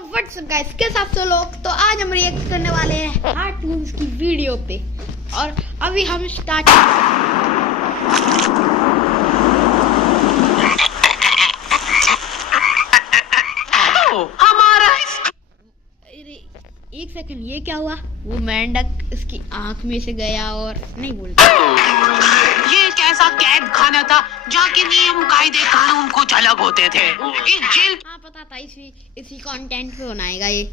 WhatsApp guys, कैसे आप सब लोग। तो आज हम रिएक्ट करने वाले हैं कार्टून्स की वीडियो पे। और अभी हम स्टार्ट हमारा एक सेकंड, ये क्या हुआ? वो मेंढक इसकी आंख में से गया और नहीं बोलता। ये एक ऐसा कैद खाना था जहाँ के नियम कायदे कानून कुछ अलग होते थे। इस जेल हाँ पता था, इसी कंटेंट पे बनाएगा ये।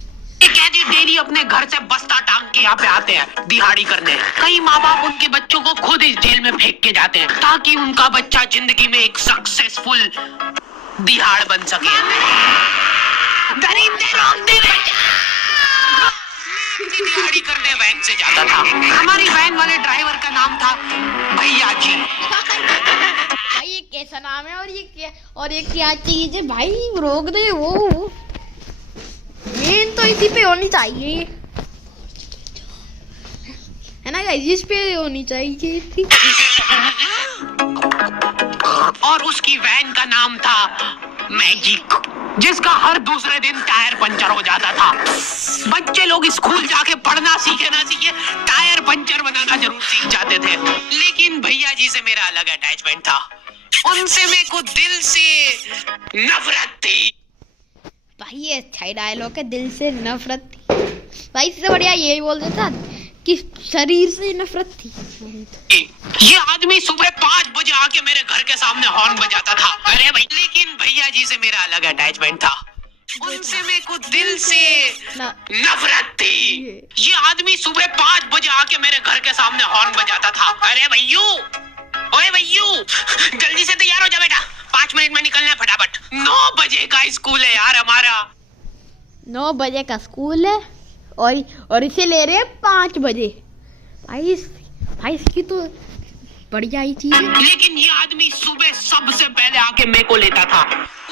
कैदी डेली अपने घर से बस्ता टांग के यहाँ पे आते हैं दिहाड़ी करने। कई माँ बाप उनके बच्चों को खुद इस जेल में फेंक के जाते हैं ताकि उनका बच्चा जिंदगी में एक सक्सेसफुल दिहाड़ बन सके। दरिंदे रोक दे, दिहाड़ी करने वैन से जाता था। हमारी वैन वाले ड्राइवर का नाम था भैया जी। भाई ये कैसा नाम है और ये क्या चीज है भाई? रोक दे। वो मेन तो इसी पे होनी चाहिए, है ना गाइस? इस पे होनी चाहिए थी। और उसकी वैन का नाम था मैजिक, जिसका हर दूसरे दिन टायर पंचर हो जाता था। बच्चे लोग स्कूल जाके पढ़ना सीखे ना सीखे, टायर पंचर बनाना जरूर सीख जाते थे। लेकिन भैया जी से मेरा अलग अटैचमेंट था। उनसे मेरे को दिल से नफरत थी। भाई ये अच्छा डायलॉग है, दिल से नफरत थी। भाई इससे बढ़िया यही बोल देता कि शरीर से नफरत थी। ये आदमी सुबह 5 बजे आके मेरे घर के सामने हॉर्न बजाता था। अरे भाई, लेकिन भैया जी से मेरा अलग अटैचमेंट था। उनसे मेरे को दिल से नफरत थी। ये आदमी सुबह 5 बजे आके मेरे घर के सामने हॉर्न बजाता था। अरे भैयू, ओए भैयू, जल्दी से तैयार हो जा बेटा, 5 मिनट में निकलना है फटाफट। 9 बजे का स्कूल है यार हमारा। 9 बजे का स्कूल है और इसे ले रहे हैं 5 बजे। भाई इसकी तो बढ़िया ही चीज है। लेकिन ये आदमी सुबह सबसे पहले आके मेरे को लेता था।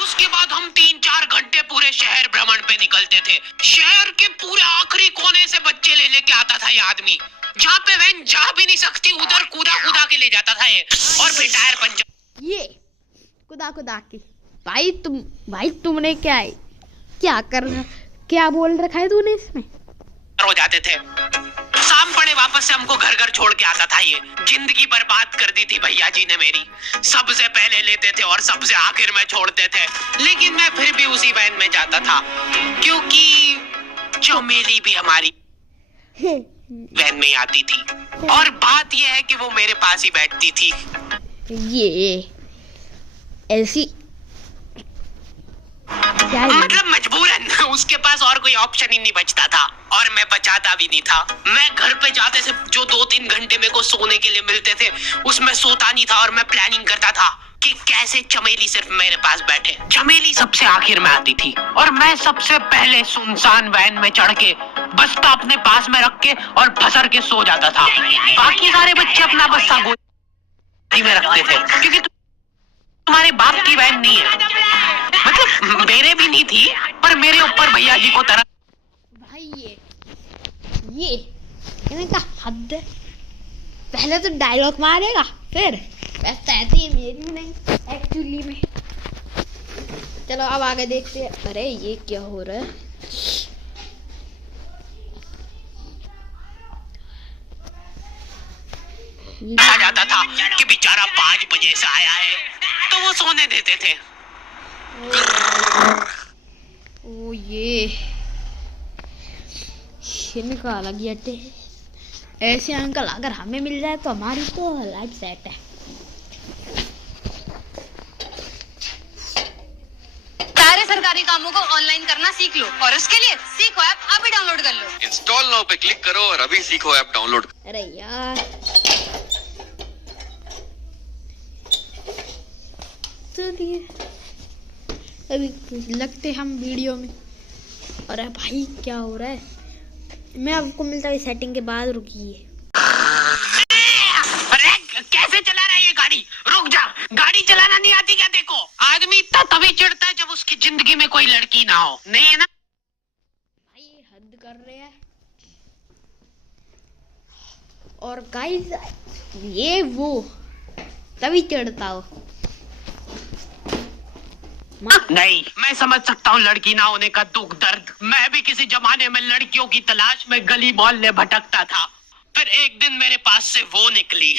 उसके बाद हम 3-4 घंटे पूरे शहर भ्रमण पे निकलते थे। शहर के पूरे आखिरी कोने से बच्चे ले लेके आता था ये आदमी। जहाँ पे वैन जा भी नहीं सकती उधर कूदा के ले जाता था ये। और फिर टायर पंचर, ये कूदा के। भाई तुमने क्या बोल रखा है तूने इसमें? हो जाते थे। शाम पड़े वापस से हमको घर छोड़ के आता था ये। जिंदगी बर्बाद कर दी थी भैया जी ने मेरी। सबसे पहले लेते थे और सबसे आखिर में छोड़ते थे। लेकिन मैं फिर भी उसी वैन में जाता था क्योंकि चमेली भी हमारी वैन में आती थी। और बात यह है कि वो मेरे पास ही बैठती थी। ये ऐसी मतलब मजबूरन, उसके पास और कोई ऑप्शन ही नहीं बचता था। और मैं बचाता भी नहीं था। मैं घर पे जाते से जो 2-3 घंटे मेरे को सोने के लिए मिलते थे उसमें सोता नहीं था। और मैं प्लानिंग करता था कि कैसे चमेली सिर्फ मेरे पास बैठे। चमेली सबसे आखिर में आती थी और मैं सबसे पहले सुनसान वैन में चढ़ के बस्ता अपने पास में रख के और फसर के सो जाता था। बाकी सारे बच्चे अपना बस्ता गोदी में रखते थे क्योंकि तुम्हारे बाप की वैन नहीं है। मतलब मेरे भी नहीं थी, पर मेरे ऊपर भैया जी को तरह। भाई ये इनका हद है। पहले तो डायलॉग मारेगा, फिर वैसे ऐसी मेरी नहीं एक्चुअली में। चलो अब आगे देखते हैं। अरे ये क्या हो रहा है? कहा जाता था कि बेचारा 5 बजे से आया है तो वो सोने देते थे। ओ ये इनका अलग ही अड्डे है। ऐसे अंकल अगर हमें मिल जाए तो हमारी तो लाइफ सेट है। सारे सरकारी कामों को ऑनलाइन करना सीख लो और उसके लिए सीखो ऐप अभी डाउनलोड कर लो। इंस्टॉल नाउ पे क्लिक करो और अभी सीखो ऐप डाउनलोड। अरे यार अभी लगते हम वीडियो में। अरे भाई क्या हो रहा है? मैं आपको मिलता है सेटिंग के बाद। रुकिए, अरे कैसे चला रहा है ये गाड़ी? रुक जा, गाड़ी चलाना नहीं आती क्या? देखो, आदमी इतना तभी चिढ़ता है जब उसकी जिंदगी में कोई लड़की ना हो, नहीं है ना? भाई हद कर रहे हैं। और गाइस ये वो तभी चिढ़ता हो नहीं, मैं समझ सकता हूँ लड़की ना होने का दुख दर्द। मैं भी किसी जमाने में लड़कियों की तलाश में गली मोहल्ले भटकता था। फिर एक दिन मेरे पास से वो निकली।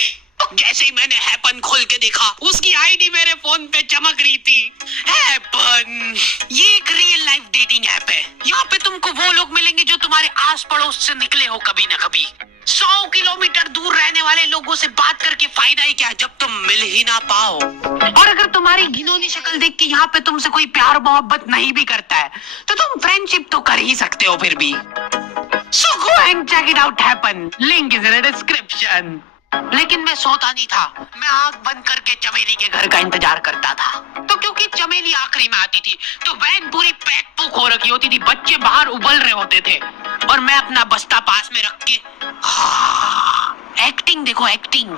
जैसे ही मैंने हैपन खोल के देखा, उसकी आईडी मेरे फोन पे चमक रही थी। हैपन ये एक रियल लाइफ डेटिंग ऐप है। यहाँ पे तुमको वो लोग मिलेंगे जो तुम्हारे आस पड़ोस से निकले हो कभी न कभी। 100 किलोमीटर दूर रहने वाले लोगों से बात करके फायदा ही क्या जब तुम मिल ही ना पाओ। और अगर तुम्हारी घिनौनी शक्ल देख के यहाँ पे तुमसे कोई प्यार मोहब्बत नहीं भी करता है तो तुम फ्रेंडशिप तो कर ही सकते हो फिर भी। So go and check it out happen. Link is in the description. लेकिन मैं सोता नहीं था। मैं आंख बंद करके चमेली के घर का इंतजार करता था। तो क्योंकि चमेली आखिरी में आती थी तो वैन पूरी पैक पुक हो रखी होती थी, बच्चे बाहर उबल रहे होते थे और मैं अपना बस्ता पास में रख के एक्टिंग देखो एक्टिंग।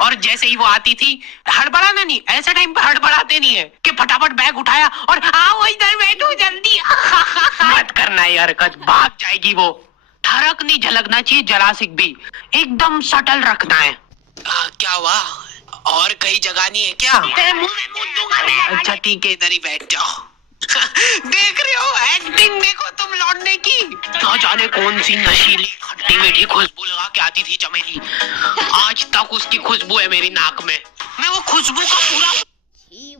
और जैसे ही वो आती थी, हड़बड़ाना नहीं, ऐसे टाइम पे हड़बड़ाते नहीं है कि फटाफट बैग उठाया और आओ इधर बैठो जल्दी। मत करना ये हरकत, भाग जाएगी वो। ठरक नहीं झलकना चाहिए, जरा सिक भी, एकदम सटल रखना है। क्या हुआ? और कहीं जगह नहीं है क्या? तेरे मुंह में मुंह दूंगा मैं। अच्छा ठीक है, इधर ही बैठ जाओ। देख रहे हो एक्टिंग देखो तुम लौटने की। ना जाने कौन सी नशीली खट्टी मीठी खुशबू लगा के आती थी चमेली। आज तक उसकी खुशबू है मेरी नाक में। मैं वो खुशबू का पूरा भाई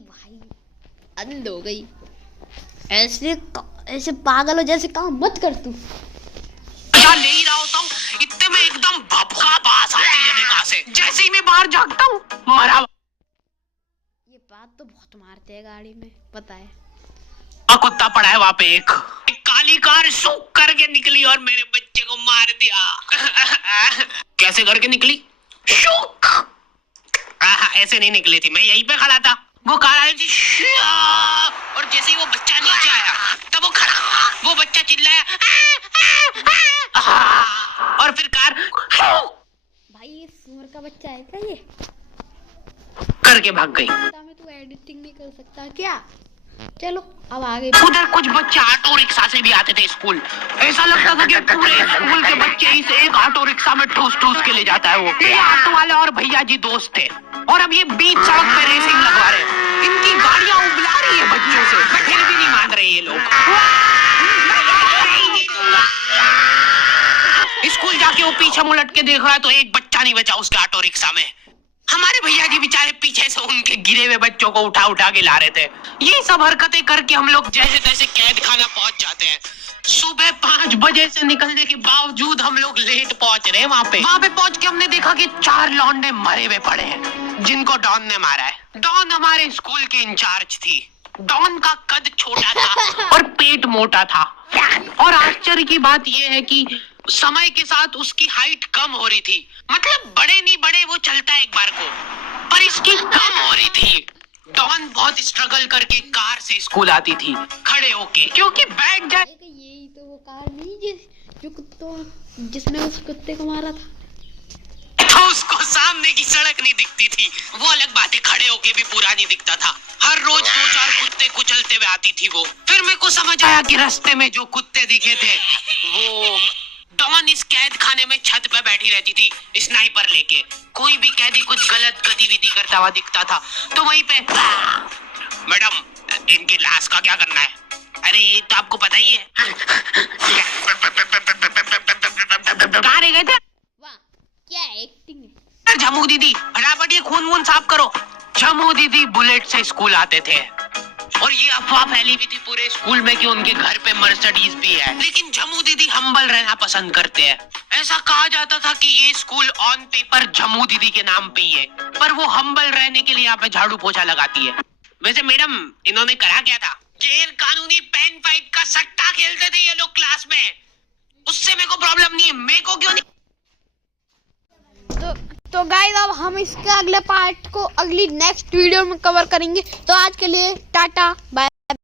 अंध हो गई। ऐसे पागलों जैसे काम मत कर तू। ले ही रहा होता हूँ, इतने में एकदम भभका बास आती है जगह से। जैसे ही मैं बाहर झांकता हूँ, मरा। ये बात तो बहुत मारते हैं गाड़ी में, पता है। कुत्ता पड़ा है वहाँ पे एक काली कार सूख करके निकली और मेरे बच्चे को मार दिया। कैसे करके निकली? शूक। ऐसे नहीं निकली थी, मैं यहीं पे खड़ा था, वो कार आई थी और जैसे ही वो बच्चा नीचे आया तब वो खड़ा, वो बच्चा चिल्लाया और फिर कार भाई ये सुअर का बच्चा है क्या ये? करके भाग गई। में तू एडिटिंग नहीं कर सकता क्या? चलो अब आगे। उधर कुछ बच्चे ऑटो रिक्शा से भी आते थे स्कूल। ऐसा लगता था कि पूरे स्कूल के बच्चे इस एक ऑटो रिक्शा में ठूस ठूस के ले जाता है वो। ये ऑटो वाले और भैया जी दोस्त थे और अब ये बीच सड़क पे रेसिंग लगवा रहे हैं। इनकी गाड़ियां उबला रही है बच्चों से, फिर भी नहीं मान रहे ये लोग। स्कूल जाके वो पीछे मुलट के देख रहा है तो एक बच्चा नहीं बचा उसके ऑटो रिक्शा में। हमारे भैया जी बेचारे पीछे से उनके गिरे हुए बच्चों को उठा उठा के ला रहे थे। ये सब हरकतें करके हम लोग जैसे तैसे कैद खाना पहुंच जाते हैं। सुबह 5 बजे से निकलने के बावजूद हम लोग लेट पहुंच रहे हैं वहाँ पे पहुंच के हमने देखा कि 4 लौंडे मरे हुए पड़े हैं जिनको डॉन ने मारा है। डॉन हमारे स्कूल की इंचार्ज थी। डॉन का कद छोटा था और पेट मोटा था और आश्चर्य की बात यह है कि समय के साथ उसकी हाइट कम हो रही थी। मतलब बड़े नहीं बड़े वो चलता है एक बार को, पर इसकी कम हो रही थी। डॉन बहुत स्ट्रगल करके कार से स्कूल आती थी खड़े होके, क्योंकि बैठ जाए। यही तो वो कार नहीं जो कुत्तों जिसने उस कुत्ते को मारा था। तो उसको सामने की सड़क नहीं दिखती थी, वो अलग बातें, खड़े होके भी पूरा नहीं दिखता था। हर रोज 2-4 कुत्ते कुचलते हुए आती थी वो। फिर मेरे को समझ आया कि रास्ते में जो कुत्ते दिखे थे वो डॉन इस कैद खाने में छत पे बैठी रहती थी स्नाइपर लेके। कोई भी कैदी कुछ गलत गतिविधि करता हुआ दिखता था तो वहीं पे, मैडम इनकी लाश का क्या करना है? अरे ये तो आपको पता ही है। कहाँ रह गए थे? वाह क्या एक्टिंग है। झमू दीदी फटाफट ये खून वून साफ करो। झमू दीदी बुलेट से स्कूल आते थे और ये अफवाह फैली हुई थी पूरे स्कूल में कि उनके घर पे मर्सिडीज भी है। लेकिन झमू दीदी हम्बल रहना पसंद करते हैं। ऐसा कहा जाता था कि ये स्कूल ऑन पेपर झमू दीदी के नाम पे ही है, पर वो हम्बल रहने के लिए यहाँ पे झाड़ू पोछा लगाती है। वैसे मैडम इन्होंने करा क्या था? गैर कानूनी पेन फाइट का सट्टा खेलते थे ये लोग क्लास में। उससे मेरे को प्रॉब्लम नहीं है, मेरे को क्यों नहीं? तो गाइस अब हम इसके अगले पार्ट को अगली नेक्स्ट वीडियो में कवर करेंगे। तो आज के लिए टाटा बाय।